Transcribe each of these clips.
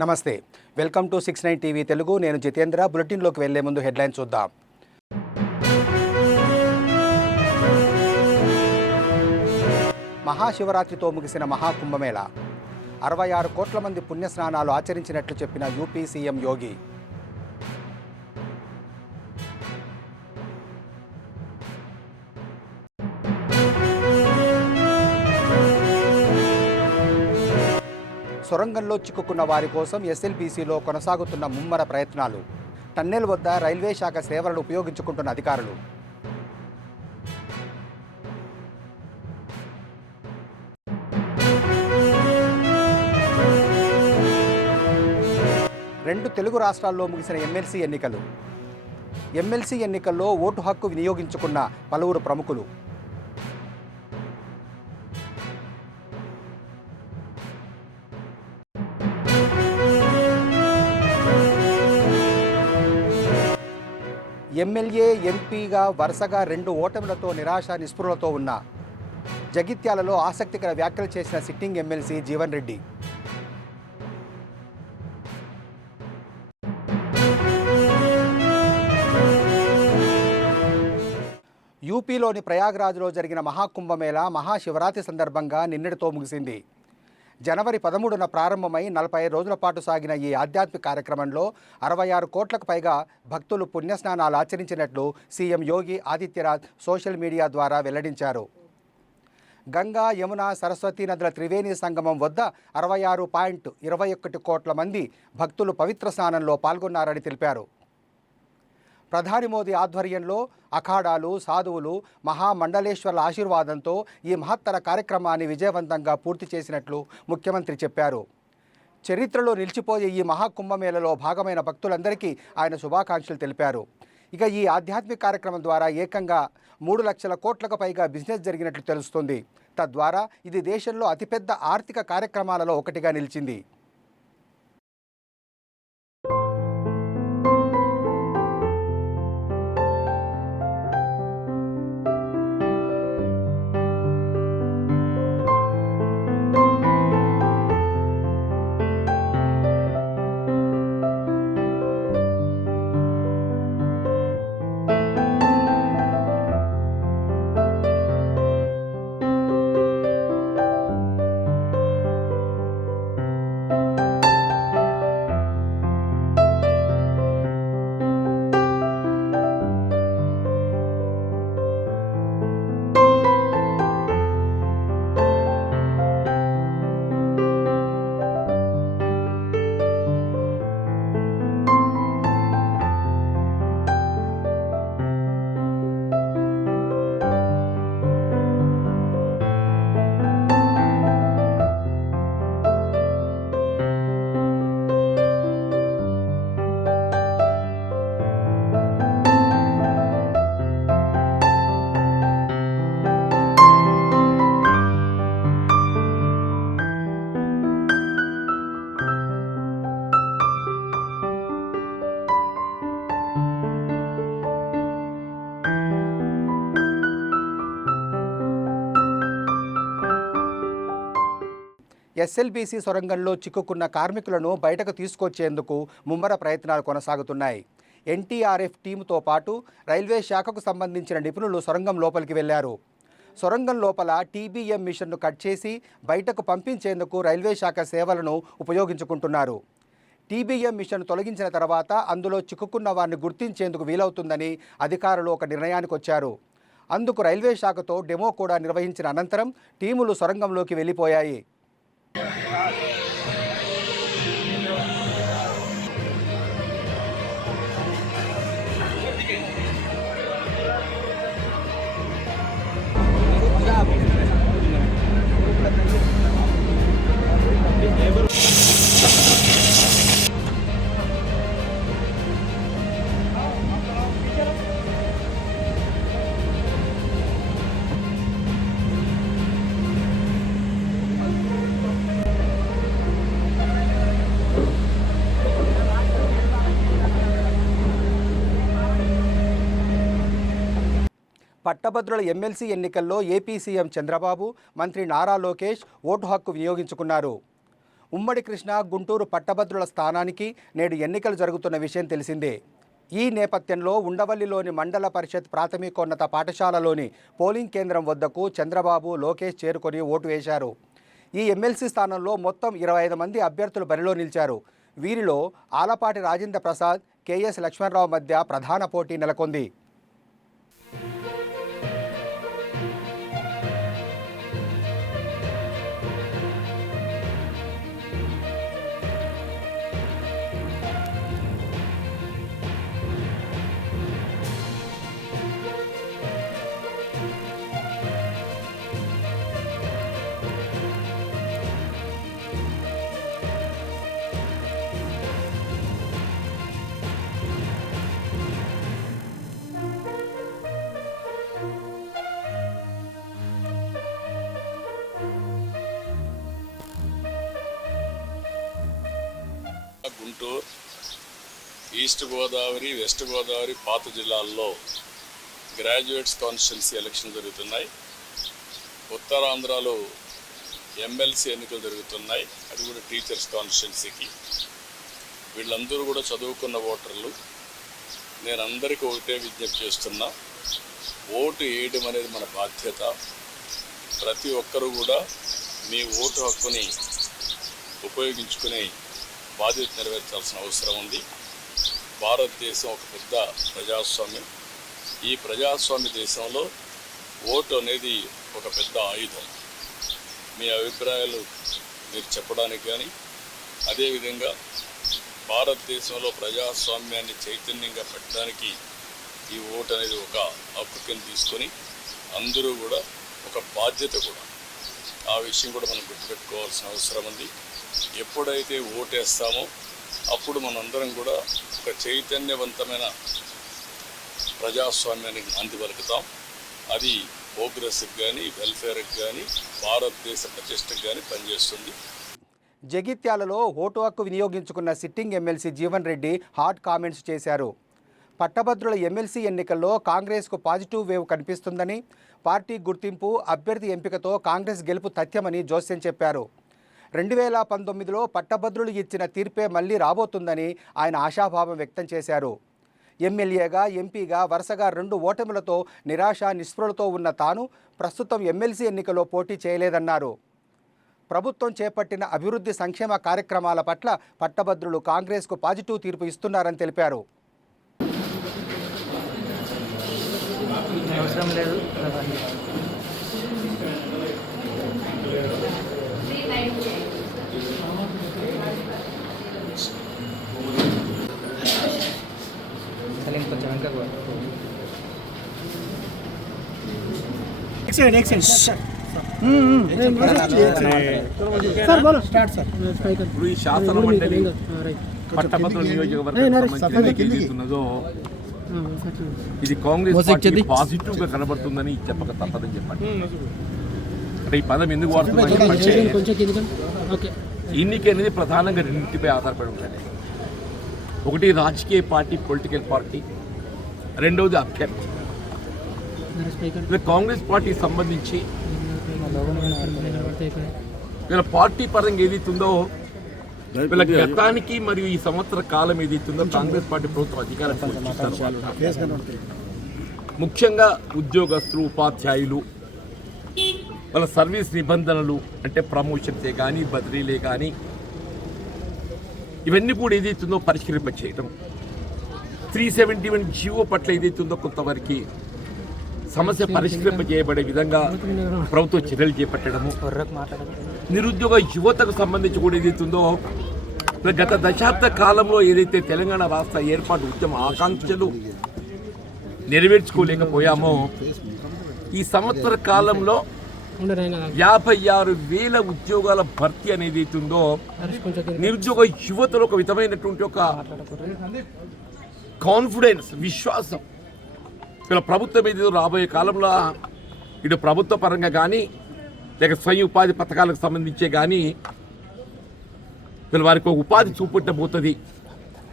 నమస్తే, welcome to 69 TV Telugu. నేను జితేంద్ర. బులెటిన్లోకి వెళ్లే ముందు హెడ్లైన్ చూద్దాం. మహాశివరాత్రితో ముగిసిన మహాకుంభమేళ. 66 కోట్ల మంది పుణ్యస్నానాలు ఆచరించినట్లు చెప్పిన యూపీ సీఎం యోగి. సొరంగంలో చిక్కుకున్న వారి కోసం ఎస్ఎల్బీసీలో కొనసాగుతున్న ముమ్మర ప్రయత్నాలు. టన్నెల్ వద్ద రైల్వే శాఖ సేవలను ఉపయోగించుకుంటున్న అధికారులు. రెండు తెలుగు రాష్ట్రాల్లో ముగిసిన ఎమ్మెల్సీ ఎన్నికలు. ఎమ్మెల్సీ ఎన్నికల్లో ఓటు హక్కు వినియోగించుకున్న పలువురు ప్రముఖులు. ఎమ్మెల్యే, ఎంపీగా వరుసగా 2 ఓటములతో నిరాశ నిస్పృహలతో ఉన్న జగిత్యాలలో ఆసక్తికర వ్యాఖ్యలు చేసిన సిట్టింగ్ ఎమ్మెల్సీ జీవన్ రెడ్డి. యూపీలోని ప్రయాగ్రాజ్లో జరిగిన మహాకుంభమేళ మహాశివరాత్రి సందర్భంగా నిన్నటితో ముగిసింది. జనవరి 13న ప్రారంభమై 45 రోజుల పాటు సాగిన ఈ ఆధ్యాత్మిక కార్యక్రమంలో 66 కోట్లకు పైగా భక్తులు పుణ్యస్నానాలు ఆచరించినట్లు CM Yogi Adityanath social media ద్వారా వెల్లడించారు. గంగా, యమున, సరస్వతీ నదుల త్రివేణి సంగమం వద్ద 66.21 కోట్ల మంది భక్తులు పవిత్ర స్నానంలో పాల్గొన్నారని తెలిపారు. ప్రధాని మోదీ ఆధ్వర్యంలో అఖాడాలు, సాధువులు, మహామండలేశ్వర్ల ఆశీర్వాదంతో ఈ మహత్తర కార్యక్రమాన్ని విజయవంతంగా పూర్తి చేసినట్లు ముఖ్యమంత్రి చెప్పారు. చరిత్రలో నిలిచిపోయే ఈ మహాకుంభమేళలో భాగమైన భక్తులందరికీ ఆయన శుభాకాంక్షలు తెలిపారు. ఇక ఈ ఆధ్యాత్మిక కార్యక్రమం ద్వారా ఏకంగా 3 లక్షల కోట్లకు పైగా బిజినెస్ జరిగినట్లు తెలుస్తుంది. తద్వారా ఇది దేశంలో అతిపెద్ద ఆర్థిక కార్యక్రమాలలో ఒకటిగా నిలిచింది. ఎస్ఎల్బీసీ సొరంగంలో చిక్కుకున్న కార్మికులను బయటకు తీసుకొచ్చేందుకు ముమ్మర ప్రయత్నాలు కొనసాగుతున్నాయి. ఎన్టీఆర్ఎఫ్ టీముతో పాటు రైల్వే శాఖకు సంబంధించిన నిపుణులు సొరంగం లోపలికి వెళ్లారు. సొరంగం లోపల టీబీఎం మిషన్ను కట్ చేసి బయటకు పంపించేందుకు రైల్వే శాఖ సేవలను ఉపయోగించుకుంటున్నారు. టీబీఎం మిషన్ తొలగించిన తర్వాత అందులో చిక్కుకున్న వారిని గుర్తించేందుకు వీలవుతుందని అధికారులు ఒక నిర్ణయానికి వచ్చారు. అందుకు రైల్వే శాఖతో డెమో కూడా నిర్వహించిన అనంతరం టీములు సొరంగంలోకి వెళ్ళిపోయాయి. పట్టభద్రుల ఎమ్మెల్సీ ఎన్నికల్లో ఏపీ సీఎం చంద్రబాబు, మంత్రి నారా లోకేష్ ఓటు హక్కు వినియోగించుకున్నారు. ఉమ్మడి కృష్ణా గుంటూరు పట్టభద్రుల స్థానానికి నేడు ఎన్నికలు జరుగుతున్న విషయం తెలిసిందే. ఈ నేపథ్యంలో ఉండవల్లిలోని మండల పరిషత్ ప్రాథమికోన్నత పాఠశాలలోని పోలింగ్ కేంద్రం వద్దకు చంద్రబాబు, లోకేష్ చేరుకొని ఓటు వేశారు. ఈ ఎమ్మెల్సీ స్థానంలో మొత్తం 25 మంది అభ్యర్థులు బరిలో నిలిచారు. వీరిలో ఆలపాటి రాజేంద్ర ప్రసాద్, కేఎస్ లక్ష్మణరావు మధ్య ప్రధాన పోటీ నెలకొంది. గుంటూరు, ఈస్ట్ గోదావరి, వెస్ట్ గోదావరి పాత జిల్లాల్లో గ్రాడ్యుయేట్స్ కాన్స్టిట్యున్సీ ఎలక్షన్ జరుగుతున్నాయి. ఉత్తరాంధ్రలో ఎమ్మెల్సీ ఎన్నికలు జరుగుతున్నాయి, అది కూడా టీచర్స్ కాన్స్టిట్యున్సీకి. వీళ్ళందరూ కూడా చదువుకున్న ఓటర్లు. నేను అందరికీ ఒకటే విజ్ఞప్తి చేస్తున్నా, ఓటు వేయడం అనేది మన బాధ్యత. ప్రతి ఒక్కరూ కూడా మీ ఓటు హక్కుని ఉపయోగించుకుని బాధ్యత నెరవేర్చాల్సిన అవసరం ఉంది. భారతదేశం ఒక పెద్ద ప్రజాస్వామ్యం. ఈ ప్రజాస్వామ్య దేశంలో ఓటు అనేది ఒక పెద్ద ఆయుధం. మీ అభిప్రాయాలు మీరు చెప్పడానికి కానీ, అదేవిధంగా భారతదేశంలో ప్రజాస్వామ్యాన్ని చైతన్యంగా పెట్టడానికి ఈ ఓటు అనేది ఒక హక్కు కింద తీసుకొని అందరూ కూడా ఒక బాధ్యత కూడా. ఆ విషయం కూడా మనం గుర్తుపెట్టుకోవాల్సిన అవసరం ఉంది. ఎప్పుడైతే ఓటేస్తామో అప్పుడు మనందరం కూడా ఒక చైతన్యవంతమైన ప్రజాస్వామ్యానికి నాంది పలుకుతాం. అది ప్రోగ్రెస్కి కానీ, వెల్ఫేర్కి కానీ, భారతదేశ ప్రతిష్టకు కానీ పనిచేస్తుంది. జగిత్యాలలో ఓటు హక్కు వినియోగించుకున్న sitting MLC Jeevan Reddy hot comments చేశారు. పట్టభద్రుల ఎమ్మెల్సీ ఎన్నికల్లో కాంగ్రెస్కు పాజిటివ్ వేవ్ కనిపిస్తుందని, పార్టీ గుర్తింపు, అభ్యర్థి ఎంపికతో కాంగ్రెస్ గెలుపు తథ్యమని జోస్యం చెప్పారు. 2019లో పట్టభద్రులు ఇచ్చిన తీర్పే మళ్లీ రాబోతుందని ఆయన ఆశాభావం వ్యక్తం చేశారు. ఎమ్మెల్యేగా, ఎంపీగా వరుసగా 2 ఓటములతో నిరాశ, నిస్పృహలతో ఉన్న తాను ప్రస్తుతం ఎమ్మెల్సీ ఎన్నికలో పోటీ చేయలేదన్నారు. ప్రభుత్వం చేపట్టిన అభివృద్ధి సంక్షేమ కార్యక్రమాల పట్ల పట్టభద్రులు కాంగ్రెస్కు పాజిటివ్ తీర్పు ఇస్తున్నారని తెలిపారు. అవసరం లేదు. కొంచెం వెనక ఇప్పుడు ఈ శాసన మండలి పట్టభద్రుల నియోజకవర్గంలో ఇది కాంగ్రెస్ పార్టీ పాజిటివ్ గా కనబడుతుందని చెప్పక తప్పదని చెప్పండి. అంటే ఈ పదం ఎందుకు వాడుతుందంటే ఎన్నిక అనేది ప్రధానంగా రెండింటిపై ఆధారపడి ఉంటుంది. ఒకటి రాజకీయ పార్టీ, పొలిటికల్ పార్టీ, రెండవది అభ్యర్థి. కాంగ్రెస్ పార్టీకి సంబంధించి వీళ్ళ పార్టీ పరంగా ఏదైతుందో, వీళ్ళ గతానికి మరియు ఈ సంవత్సర కాలం ఏదైతుందో కాంగ్రెస్ పార్టీ ప్రభుత్వం అధికారం ముఖ్యంగా ఉద్యోగస్తులు, ఉపాధ్యాయులు వాళ్ళ సర్వీస్ నిబంధనలు అంటే ప్రమోషన్సే కానీ, బదిలీలే కానీ, ఇవన్నీ కూడా ఏదైతుందో పరిష్కరింప చేయటం. 371 జీవో పట్ల ఏదైతుందో కొంతవరకు సమస్య పరిష్కరింప చేయబడే విధంగా ప్రభుత్వ చర్యలు చేపట్టడము. నిరుద్యోగ యువతకు సంబంధించి కూడా ఏదైతుందో గత దశాబ్ద కాలంలో ఏదైతే తెలంగాణ రాష్ట్ర ఏర్పాటు ఉద్యమ ఆకాంక్షలు నెరవేర్చుకోలేకపోయామో, ఈ సంవత్సర కాలంలో 56,000 ఉద్యోగాల భర్తీ అనేది అవుతుందో నిరుద్యోగ యువతలో ఒక విధమైనటువంటి ఒక కాన్ఫిడెన్స్, విశ్వాసం ఇలా ప్రభుత్వం మీద రాబోయే కాలంలో ఇటు ప్రభుత్వ పరంగా కానీ, లేక స్వయం ఉపాధి పథకాలకు సంబంధించే కానీ వీళ్ళ వారికి ఒక ఉపాధి చూపెట్టబోతుంది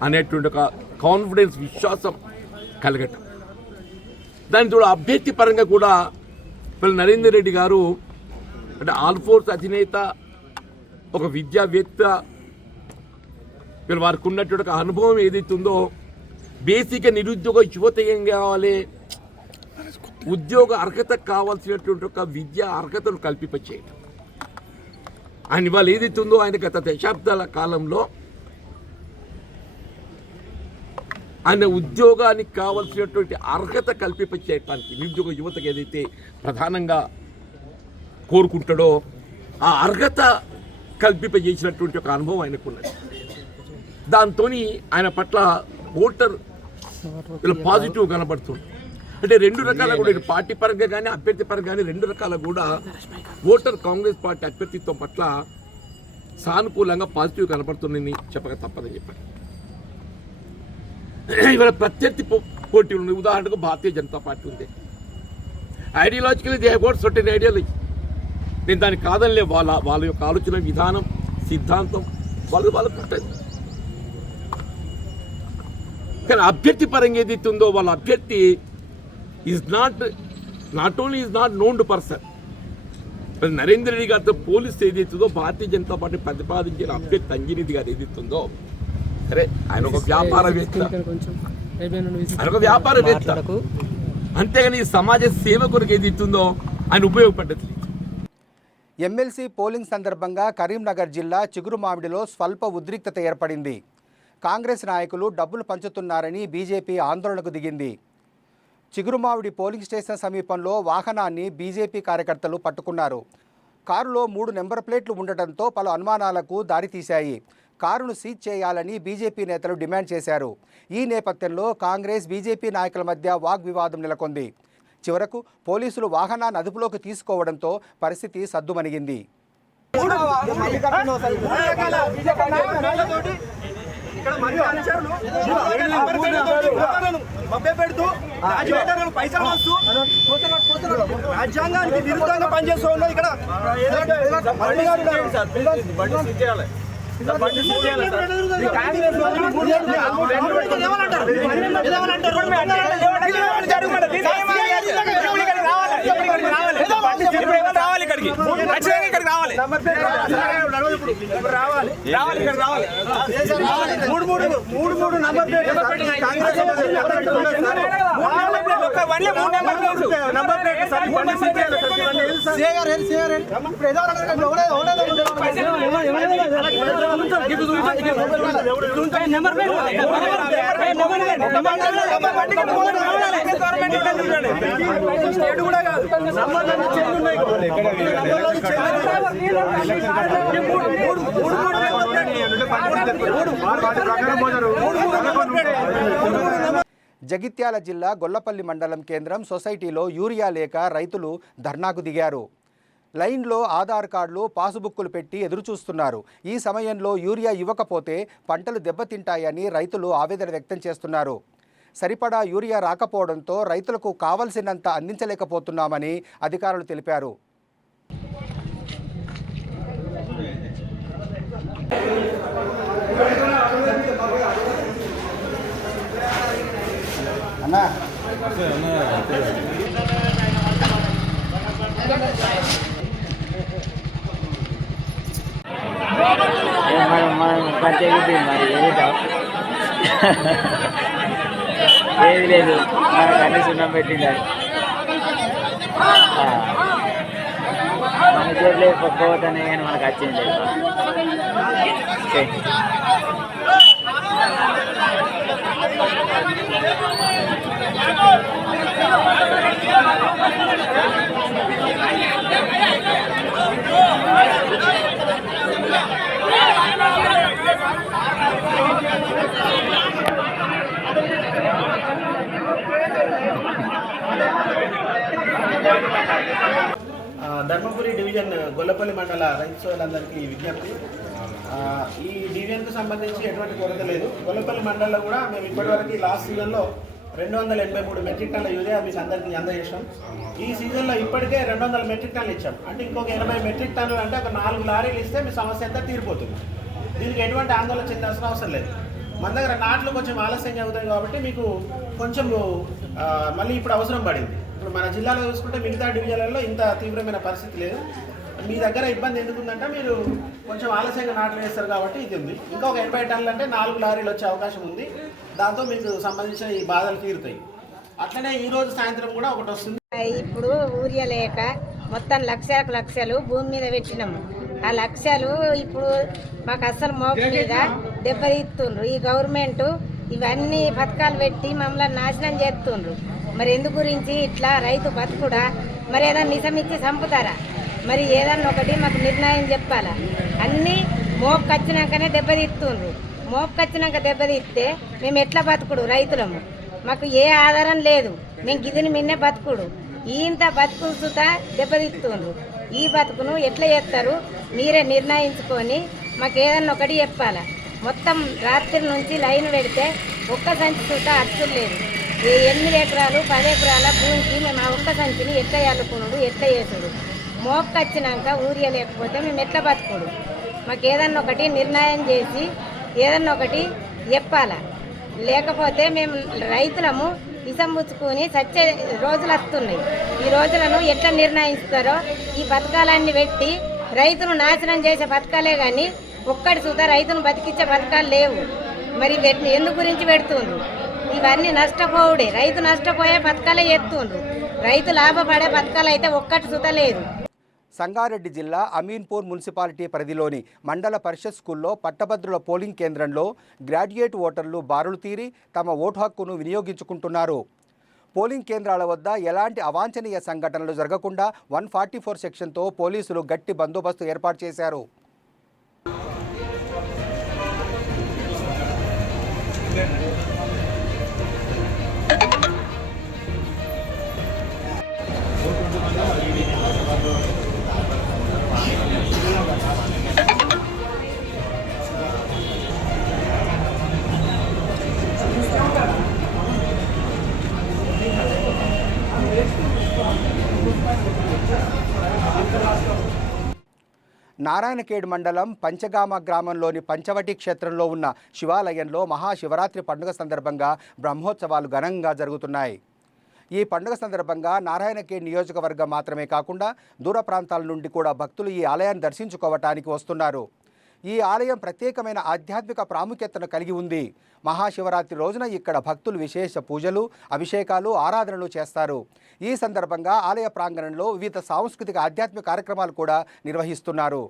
అనేటువంటి ఒక కాన్ఫిడెన్స్, విశ్వాసం కలగటం. దాని తోడు అభ్యర్థి పరంగా కూడా వీళ్ళు నరేందర్ రెడ్డి గారు అంటే ఆల్ ఫోర్స్ అధినేత ఒక విద్యావేత్త వారికి ఉన్నటువంటి ఒక అనుభవం ఏదైతే ఉందో బేసిక్గా నిరుద్యోగ యువత ఏం కావాలి, ఉద్యోగ అర్హత కావాల్సినటువంటి ఒక విద్యా అర్హతను కల్పింపచేయడం. ఆయన ఇవాళ ఏదైతే ఉందో ఆయన గత దశాబ్దాల కాలంలో ఆయన ఉద్యోగానికి కావాల్సినటువంటి అర్హత కల్పింపచేయటానికి నిరుద్యోగ యువతకు ఏదైతే ప్రధానంగా కోరుకుంటాడో ఆ అర్హత కల్పింపజేసినటువంటి ఒక అనుభవం ఆయనకున్నది. దాంతో ఆయన పట్ల ఓటర్ పాజిటివ్ కనబడుతుంది. అంటే రెండు రకాల కూడా ఇటు పార్టీ పరంగా కానీ అభ్యర్థి పరంగా కానీ రెండు రకాల కూడా ఓటర్ కాంగ్రెస్ పార్టీ అభ్యర్థిత్వం పట్ల సానుకూలంగా పాజిటివ్ కనబడుతుందని చెప్పక తప్పదని చెప్పారు. ఇవాళ ప్రత్యర్థి పోటీలు ఉన్నాయి. ఉదాహరణకు భారతీయ జనతా పార్టీ ఉంది. Ideologically they have got certain ideology. నేను దానికి కాదనిలే, వాళ్ళ యొక్క ఆలోచన విధానం సిద్ధాంతం వాళ్ళకు ఉంటుంది. కానీ అభ్యర్థి పరంగా ఏదైతే ఉందో వాళ్ళ అభ్యర్థి is not only is not known to person. Narendra Reddy గారితో పోలిస్తే ఏదైతుందో భారతీయ జనతా పార్టీ ప్రతిపాదించిన అభ్యర్థి అంజనీతి గారు ఏదైతుందో, సరే ఆయన ఒక వ్యాపారవేత్త, అంతేగాని సమాజ సేవ కొరకు ఏదైతుందో ఆయన ఉపయోగపడ్డది. ఎమ్మెల్సీ పోలింగ్ సందర్భంగా కరీంనగర్ జిల్లా చిగురుమామిడిలో స్వల్ప ఉద్రిక్తత ఏర్పడింది. కాంగ్రెస్ నాయకులు డబ్బులు పంచుతున్నారని బీజేపీ ఆందోళనకు దిగింది. చిగురుమామిడి పోలింగ్ స్టేషన్ సమీపంలో వాహనాన్ని బీజేపీ కార్యకర్తలు పట్టుకున్నారు. కారులో 3 నెంబర్ ప్లేట్లు ఉండటంతో పలు అనుమానాలకు దారితీశాయి. కారును సీజ్ చేయాలని బీజేపీ నేతలు డిమాండ్ చేశారు. ఈ నేపథ్యంలో కాంగ్రెస్ బీజేపీ నాయకుల మధ్య వాగ్వివాదం నెలకొంది. చివరకు పోలీసులు వాహనాన్ని అదుపులోకి తీసుకోవడంతో పరిస్థితి సద్దుమణిగింది. రాజ్యాంగానికి విరుద్ధంగా పనిచేస్తూ ఉన్నది ఇక్కడ. జగిత్యాల జిల్లా గొల్లపల్లి మండలం కేంద్రం సొసైటీలో యూరియా లేక రైతులు ధర్నాకు దిగారు. లైన్లో ఆధార్ కార్డులు పాసుబుక్కులు పెట్టి ఎదురుచూస్తున్నారు. ఈ సమయంలో యూరియా ఇవ్వకపోతే పంటలు దెబ్బతింటాయని రైతులు ఆవేదన వ్యక్తం చేస్తున్నారు. సరిపడా యూరియా రాకపోవడంతో రైతులకు కావలసినంత అందించలేకపోతున్నామని అధికారులు తెలిపారు. ఏది లేదు, మనకు అన్ని సున్నం పెట్టిండారు. మన చేతిలో పక్కోవద్దనే కానీ మనకు వచ్చింది. ధర్మపురి డివిజన్ గొల్లపల్లి మండల రైతు సోదరులందరికీ విజ్ఞప్తి. ఈ డివిజన్కు సంబంధించి ఎటువంటి కొరత లేదు. గొల్లపల్లి మండలంలో కూడా మేము ఇప్పటివరకు లాస్ట్ సీజన్లో 283 మెట్రిక్ టన్నుల యూరియా మీకు అందరికీ అందజేసాం. ఈ సీజన్లో ఇప్పటికే 200 మెట్రిక్ టన్నులు ఇచ్చాం. అంటే ఇంకొక 80 మెట్రిక్ టన్నులు అంటే ఒక 4 లారీలు ఇస్తే మీ సమస్య అంతా తీరిపోతుంది. దీనికి ఎటువంటి ఆందోళన చెందాల్సిన అవసరం లేదు. మన దగ్గర నాట్లు కొంచెం ఆలస్యంగా అవుతాయి కాబట్టి మీకు కొంచెం మళ్ళీ ఇప్పుడు అవసరం పడింది. ఇప్పుడు మన జిల్లాలో చూసుకుంటే మిగతా డివిజన్లలో ఇంత తీవ్రమైన పరిస్థితి లేదు. మీ దగ్గర ఇబ్బంది ఎందుకుందంటే మీరు కొంచెం ఆలస్యంగా నాట్లు వేస్తారు కాబట్టి ఇది ఉంది. ఇంకొక 80 టన్నులు అంటే 4 లారీలు వచ్చే అవకాశం ఉంది. దాంతో మీకు సంబంధించిన ఈ బాధలు తీరుతాయి. అట్లనే ఈ రోజు సాయంత్రం కూడా ఒకటి వస్తుంది. ఇప్పుడు ఊరియా లేక మొత్తం లక్షలు భూమి మీద పెట్టినాము. ఆ లక్షలు ఇప్పుడు మాకు అస్సలు మోపు మీద దెబ్బతీస్తుండ్రు. ఈ గవర్నమెంట్ ఇవన్నీ పథకాలు పెట్టి మమ్మల్ని నాశనం చేస్తుండ్రు. మరి ఎందు గురించి ఇట్లా రైతు బతుకుడా? మరి ఏదైనా నిజమిచ్చి చంపుతారా? మరి ఏదన్నా ఒకటి మాకు నిర్ణయం చెప్పాలా? అన్నీ మోపుకు వచ్చినాకనే దెబ్బతీస్తుండ్రు. మోపుకు వచ్చినాక దెబ్బతీస్తే మేము ఎట్లా బతుకుడు రైతులము? మాకు ఏ ఆధారం లేదు. మేము గిదిని మిన్నే బతుకుడు. ఇంత బతుకు సుతా దెబ్బతీస్తుండ్రు. ఈ బతుకును ఎట్లా చేస్తారు మీరే నిర్ణయించుకొని మాకు ఏదన్నా ఒకటి చెప్పాలా? మొత్తం రాత్రి నుంచి లైన్ పెడితే ఒక్క సంచి సుతా అచ్చులు లేదు. ఈ 8 ఎకరాలు 10 ఎకరాల భూమికి మేము ఆ ఒక్క సంచిని ఎట్లా అల్లుకున్నాడు, ఎట్లా చేసుడు? మోపుకు వచ్చినాక ఊరియా లేకపోతే మేము ఎట్లా బతుకుడు? మాకు ఏదన్నా ఒకటి నిర్ణయం చేసి ఏదన్నా ఒకటి చెప్పాలా? లేకపోతే మేము రైతులము ఇసంబుచ్చుకొని చచ్చే రోజులు వస్తున్నాయి. ఈ రోజులను ఎట్లా నిర్ణయిస్తారో ఈ పథకాలన్నీ పెట్టి రైతును నాశనం చేసే పథకాలే కానీ ఒక్కటి సుధా రైతును బతికించే పథకాలు లేవు. మరి ఎందు గురించి పెడుతుండ్రు? ఇవన్నీ నష్టపోవుడే. రైతు నష్టపోయే పథకాలే చేస్తుండ్రు. రైతు లాభపడే పథకాలు అయితే ఒక్కటి సుధా లేదు. సంగారెడ్డి జిల్లా అమీన్పూర్ మున్సిపాలిటీ పరిధిలోని మండల పరిషత్ స్కూల్లో పట్టభద్రుల పోలింగ్ కేంద్రంలో గ్రాడ్యుయేట్ ఓటర్లు బారులు తీరి తమ ఓటు హక్కును వినియోగించుకుంటున్నారు. పోలింగ్ కేంద్రాల వద్ద ఎలాంటి అవాంఛనీయ సంఘటనలు జరగకుండా 144 సెక్షన్తో పోలీసులు గట్టి బందోబస్తు ఏర్పాటు చేశారు. నారాయణఖేడ్ మండలం పంచగామ గ్రామంలోని పంచవటి క్షేత్రంలో ఉన్న శివాలయంలో మహాశివరాత్రి పండుగ సందర్భంగా బ్రహ్మోత్సవాలు ఘనంగా జరుగుతున్నాయి. ఈ పండుగ సందర్భంగా నారాయణఖేడ్ నియోజకవర్గం మాత్రమే కాకుండా దూర ప్రాంతాల నుండి కూడా భక్తులు ఈ ఆలయాన్ని దర్శించుకోవటానికి వస్తున్నారు. ఈ ఆలయం ప్రత్యేకమైన ఆధ్యాత్మిక ప్రాముఖ్యతను కలిగి ఉంది. మహాశివరాత్రి రోజున ఇక్కడ భక్తులు విశేష పూజలు, అభిషేకాలు, ఆరాధనలు చేస్తారు. ఈ సందర్భంగా ఆలయ ప్రాంగణంలో వివిధ సాంస్కృతిక ఆధ్యాత్మిక కార్యక్రమాలు కూడా నిర్వహిస్తున్నారు.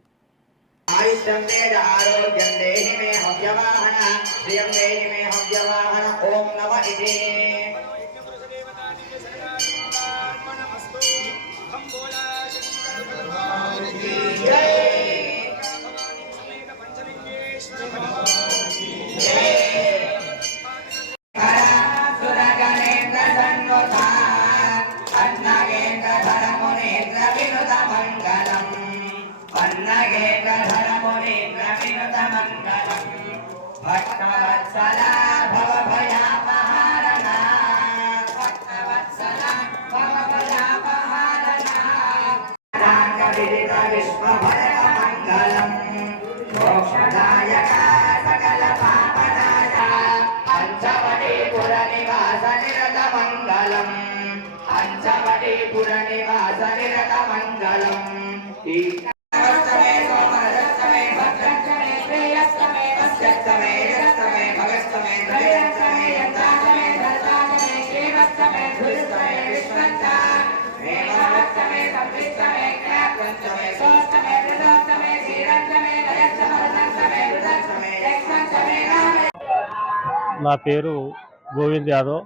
నా పేరు గోవింద్ యాదవ్.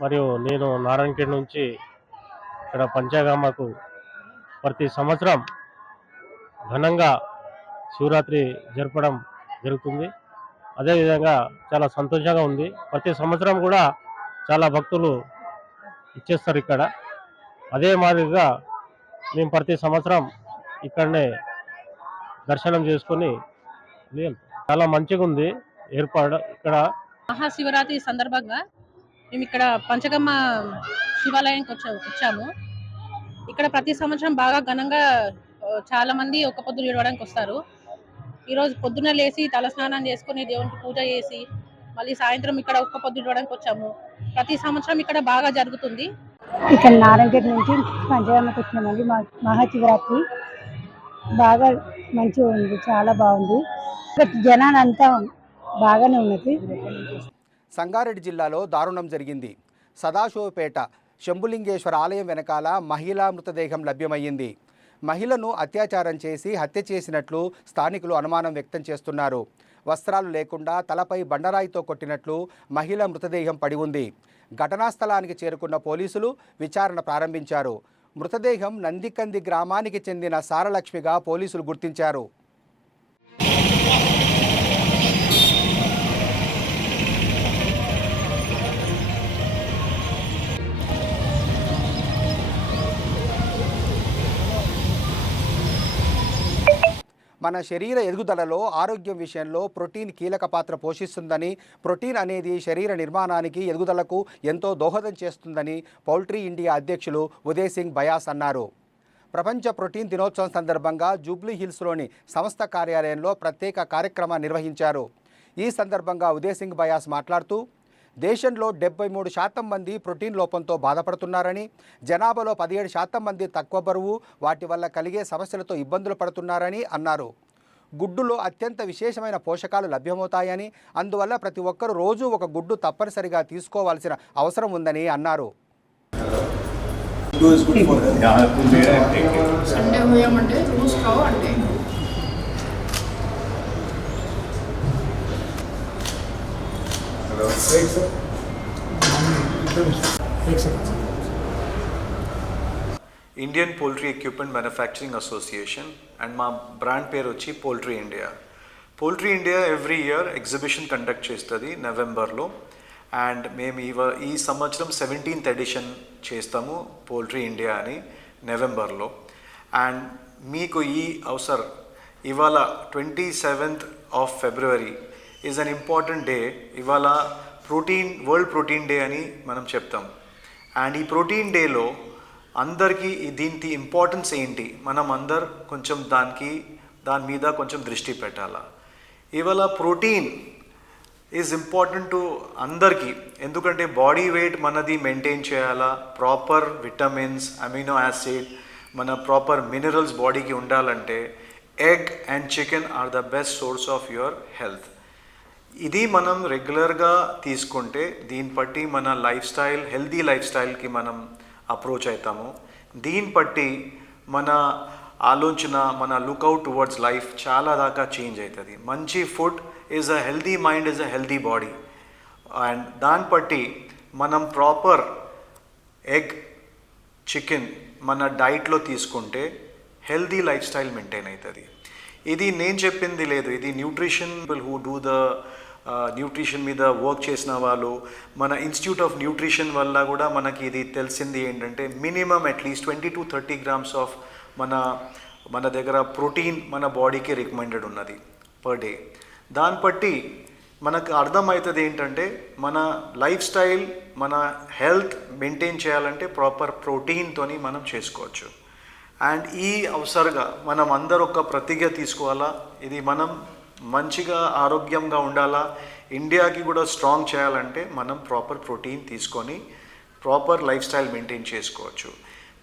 మరియు నేను నారాయణఖేడ్ నుంచి ఇక్కడ పంచగామకు ప్రతి సంవత్సరం ఘనంగా శివరాత్రి జరపడం జరుగుతుంది. అదేవిధంగా చాలా సంతోషంగా ఉంది. ప్రతి సంవత్సరం కూడా చాలా భక్తులు ఇచ్చేస్తారు ఇక్కడ. అదే మాదిరిగా మేము ప్రతి సంవత్సరం ఇక్కడనే దర్శనం చేసుకొని చాలా మంచిగా ఉంది ఏర్పాటు. ఇక్కడ మహాశివరాత్రి సందర్భంగా మేము ఇక్కడ పంచగమ్మ శివాలయానికి వచ్చాము. ఇక్కడ ప్రతి సంవత్సరం బాగా ఘనంగా చాలా మంది ఒక్క పొద్దులు విడవడానికి వస్తారు. ఈరోజు పొద్దున్న లేచి తలస్నానం చేసుకుని దేవునికి పూజ చేసి మళ్ళీ సాయంత్రం ఇక్కడ ఒక్క పొద్దు విడవడానికి వచ్చాము. ప్రతి సంవత్సరం ఇక్కడ బాగా జరుగుతుంది. ఇక్కడ నారాయణగఢ్ నుంచి పంచగామకు వచ్చినామండి. మహాశివరాత్రి బాగా మంచిగా ఉంది, చాలా బాగుంది. జనాలు అంతా బాగానే ఉన్నది. సంగారెడ్డి జిల్లాలో దారుణం జరిగింది. సదాశివపేట శంభులింగేశ్వర ఆలయం వెనకాల మహిళా మృతదేహం లభ్యమయ్యింది. మహిళను అత్యాచారం చేసి హత్య చేసినట్లు స్థానికులు అనుమానం వ్యక్తం చేస్తున్నారు. వస్త్రాలు లేకుండా తలపై బండరాయితో కొట్టినట్లు మహిళ మృతదేహం పడి ఉంది. ఘటనా స్థలానికి చేరుకున్న పోలీసులు విచారణ ప్రారంభించారు. మృతదేహం నందికంది గ్రామానికి చెందిన సారలక్ష్మిగా పోలీసులు గుర్తించారు. మన శరీర ఎదుగుదలలో ఆరోగ్యం విషయంలో ప్రోటీన్ కీలక పాత్ర పోషిస్తుందని, ప్రోటీన్ అనేది శరీర నిర్మాణానికి ఎదుగుదలకు ఎంతో దోహదం చేస్తుందని పౌల్ట్రీ ఇండియా అధ్యక్షులు ఉదయ్ సింగ్ బయాస్ అన్నారు. ప్రపంచ ప్రోటీన్ దినోత్సవం సందర్భంగా జూబ్లీ హిల్స్లోని సంస్థ కార్యాలయంలో ప్రత్యేక కార్యక్రమాన్ని నిర్వహించారు. ఈ సందర్భంగా ఉదయ్ సింగ్ బయాస్ మాట్లాడుతూ దేశంలో 73% మంది ప్రోటీన్ లోపంతో బాధపడుతున్నారని, జనాభాలో 17% మంది తక్కువ బరువు, వాటి వల్ల కలిగే సమస్యలతో ఇబ్బందులు పడుతున్నారని అన్నారు. గుడ్డులో అత్యంత విశేషమైన పోషకాలు లభ్యమవుతాయని, అందువల్ల ప్రతి ఒక్కరూ రోజు ఒక గుడ్డు తప్పనిసరిగా తీసుకోవాల్సిన అవసరం ఉందని అన్నారు. Indian poultry equipment manufacturing association and మా బ్రాండ్ పేరు వచ్చి poultry India. Poultry India every year exhibition conduct చేస్తుంది నవంబర్లో. అండ్ మేము ఈ సంవత్సరం 17th ఎడిషన్ చేస్తాము పోల్ట్రీ ఇండియా అని నవంబర్లో. అండ్ మీకు ఈ అవసరం ఇవాళ 27th of February is an important day. ఇవాళ వరల్డ్ ప్రోటీన్ డే అని మనం చెప్తాం. అండ్ ఈ ప్రోటీన్ డేలో అందరికీ దీనికి ఇంపార్టెన్స్ ఏంటి, మనం కొంచెం దాని మీద కొంచెం దృష్టి పెట్టాలా. ఇవాళ ప్రోటీన్ ఈజ్ ఇంపార్టెంట్ టు అందరికీ, ఎందుకంటే బాడీ వెయిట్ మనది మెయింటైన్ చేయాలా, ప్రాపర్ విటమిన్స్, అమినో యాసిడ్, మన ప్రాపర్ మినరల్స్ బాడీకి ఉండాలంటే egg and chicken or the best source of your health. ఇది మనం రెగ్యులర్గా తీసుకుంటే దీన్ని బట్టి మన హెల్తీ లైఫ్ స్టైల్కి మనం అప్రోచ్ అవుతాము. దీన్ని బట్టి మన ఆలోచన, మన లుక్అవుట్ టువర్డ్స్ లైఫ్ చాలా దాకా చేంజ్ అవుతుంది. మంచి food is a healthy mind, is a healthy body. And దాన్ని బట్టి మనం ప్రాపర్ ఎగ్, చికెన్ మన డైట్లో తీసుకుంటే హెల్తీ లైఫ్ స్టైల్ మెయింటైన్ అవుతుంది. ఇది నేను చెప్పింది లేదు, ఇది nutrition people who do the nutrition మీద వర్క్ చేసిన వాళ్ళు, మన ఇన్స్టిట్యూట్ ఆఫ్ న్యూట్రిషన్ వల్ల కూడా మనకి ఇది తెలిసింది ఏంటంటే minimum at least 20 to 30 grams of మన దగ్గర ప్రోటీన్ మన బాడీకి రికమెండెడ్ ఉన్నది పర్ డే. దాన్ని బట్టి మనకు అర్థమవుతుంది ఏంటంటే మన లైఫ్ స్టైల్, మన హెల్త్ మెయింటైన్ చేయాలంటే ప్రాపర్ ప్రోటీన్తోని మనం చేసుకోవచ్చు. అండ్ ఈ అవసరంగా మనం అందరూ ఒక ప్రతిజ్ఞ తీసుకోవాలా, ఇది మనం మంచిగా ఆరోగ్యంగా ఉండాలా, ఇండియాకి కూడా స్ట్రాంగ్ చేయాలంటే మనం ప్రాపర్ ప్రోటీన్ తీసుకొని ప్రాపర్ లైఫ్ స్టైల్ మెయింటైన్ చేసుకోవచ్చు.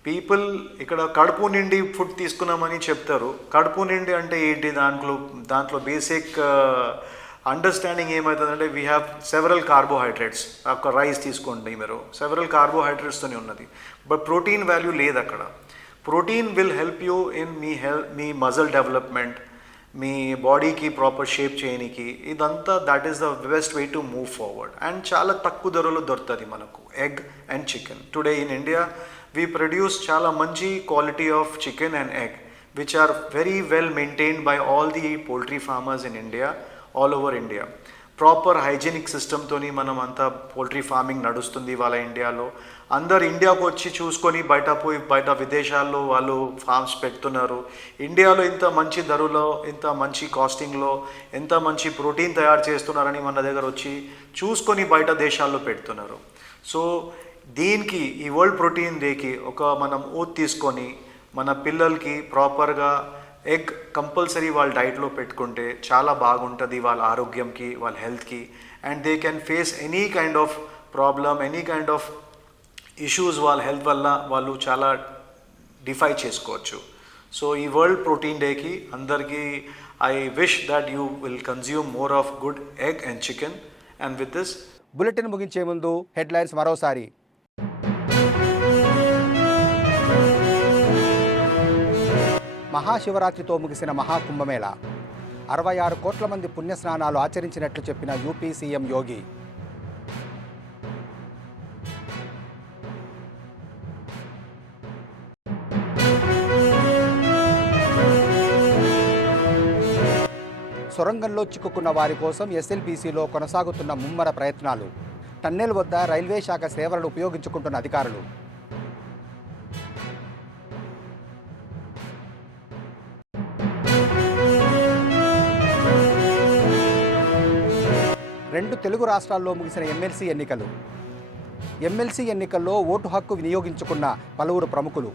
పీపుల్ ఇక్కడ కడుపు నిండి ఫుడ్ తీసుకున్నామని చెప్తారు. కడుపు నిండి అంటే ఏంటి, దాంట్లో బేసిక్ అండర్స్టాండింగ్ ఏమవుతుందంటే వీ హ్యావ్ సెవరల్ కార్బోహైడ్రేట్స్. ఒక రైస్ తీసుకోండి మీరు, సెవరల్ కార్బోహైడ్రేట్స్తోనే ఉన్నది, బట్ ప్రోటీన్ వాల్యూ లేదు అక్కడ. Protein will help you in మీ మజిల్ డెవలప్మెంట్, మీ బాడీకి ప్రాపర్ షేప్ చేయడానికి. ఇదంతా that is the best way to move forward. And చాలా తక్కువ ధరలో దొరుకుతుంది మనకు egg and chicken. Today in India we produce చాలా మంచి quality of chicken and egg which are very well maintained by all the poultry farmers in India, all over India. Proper hygienic సిస్టమ్తోని మనం అంతా పోల్ట్రీ ఫార్మింగ్ నడుస్తుంది వాళ్ళ ఇండియాలో. అందరు ఇండియాకు వచ్చి చూసుకొని బయట విదేశాల్లో వాళ్ళు ఫార్మ్స్ పెడుతున్నారు. ఇండియాలో ఇంత మంచి ధరలో, ఇంత మంచి కాస్టింగ్లో, ఎంత మంచి ప్రోటీన్ తయారు చేస్తున్నారని మన దగ్గర వచ్చి చూసుకొని బయట దేశాల్లో పెడుతున్నారు. సో దీనికి ఈ వరల్డ్ ప్రోటీన్ డేకి మనం ఓత్ తీసుకొని మన పిల్లలకి ప్రాపర్గా ఎగ్ కంపల్సరీ వాళ్ళ డైట్లో పెట్టుకుంటే చాలా బాగుంటుంది వాళ్ళ ఆరోగ్యంకి, వాళ్ళ హెల్త్కి. And they can face any kind of problem, any kind of issues వాళ్ళ హెల్త్ వల్ల వాళ్ళు చాలా డిఫై చేసుకోవచ్చు. సో ఈ వరల్డ్ ప్రోటీన్ డేకి అందరికీ I wish that you will consume more of good egg and chicken. And with this bulletin ముగించే ముందు హెడ్లైన్స్ మరోసారి. మహాశివరాత్రితో ముగిసిన మహాకుంభమేళా. 66 కోట్ల మంది పుణ్యస్నానాలు ఆచరించినట్లు చెప్పిన యూపీ సీఎం యోగి. సొరంగంలో చిక్కుకున్న వారి కోసం ఎస్ఎల్బీసీలో కొనసాగుతున్న ముమ్మర ప్రయత్నాలు. టన్నెల్ వద్ద రైల్వే శాఖ సేవలను ఉపయోగించుకుంటున్న అధికారులు. రెండు తెలుగు రాష్ట్రాల్లో ముగిసిన ఎమ్మెల్సీ ఎన్నికలు. ఎమ్మెల్సీ ఎన్నికల్లో ఓటు హక్కు వినియోగించుకున్న పలువురు ప్రముఖులు.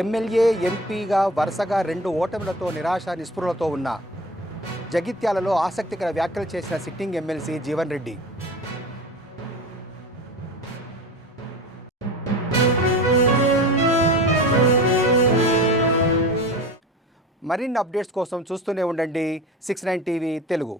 ఎమ్మెల్యే, ఎంపీగా వరుసగా 2 ఓటములతో నిరాశ నిస్పృహలతో ఉన్న జగిత్యాలలో ఆసక్తికర వ్యాఖ్యలు చేసిన సిట్టింగ్ ఎమ్మెల్సీ జీవన్ రెడ్డి. మరిన్ని అప్డేట్స్ కోసం చూస్తూనే ఉండండి 69 టీవీ తెలుగు.